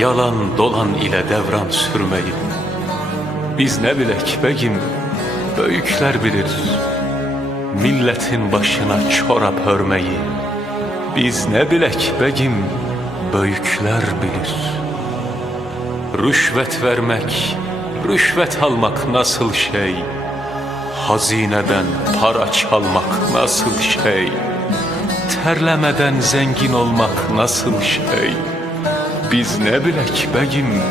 Yalan dolan ile devran sürmeyi. Biz ne bilek begim Böyükler bilir. Milletin başına çorap örmeyi. Biz ne bilek begim Böyükler bilir. Rüşvet vermek Rüşvet almak nasıl şey? Hazineden para çalmak nasıl şey? Terlemeden zengin olmak nasıl şey Biz ne bilek begim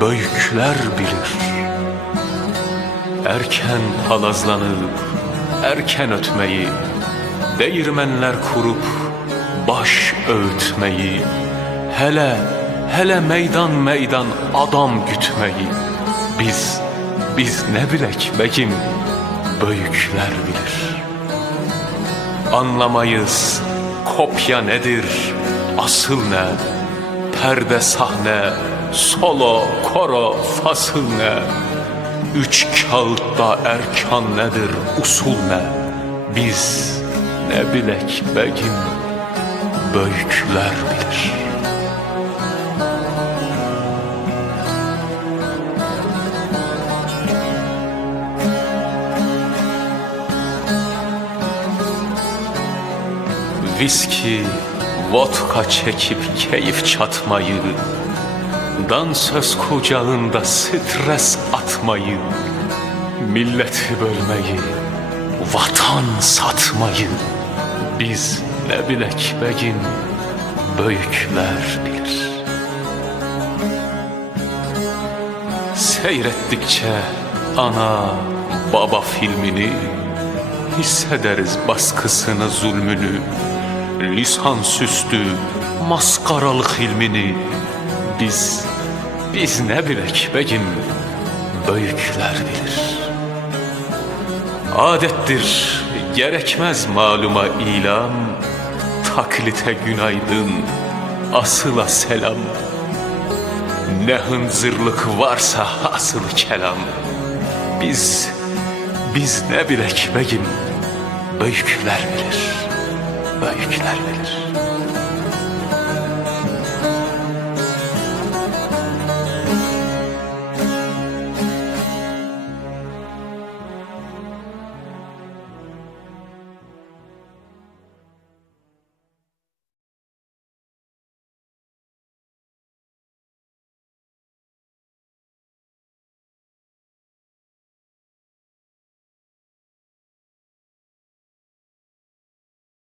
Böyükler bilir. Erken palazlanıp Erken ötmeyi Değirmenler kurup Baş öğütmeyi Hele hele meydan meydan adam gütmeyi. Biz biz ne bilek begim Böyükler bilir. Anlamayız kopya nedir, asıl ne? Perde sahne, solo, koro, fasıl ne? Üç kağıtta erkan nedir, usul ne? Biz ne bilek begim, böyükler bilir. Viski, vodka çekip keyif çatmayı Dansöz kucağında stres atmayı Milleti bölmeyi, vatan satmayı. Biz ne bilek begim, böyükler bilir Seyrettikçe ana baba filmini Hissederiz baskısını zulmünü Lisan süstü maskaralık ilmini Biz, biz ne bilek begim Böyükler bilir. Adettir gerekmez maluma ilam Taklite günaydın asıla selam. Ne hınzırlık varsa asıl kelam. Biz, biz ne bilek begim Böyükler bilir Böyükler bilir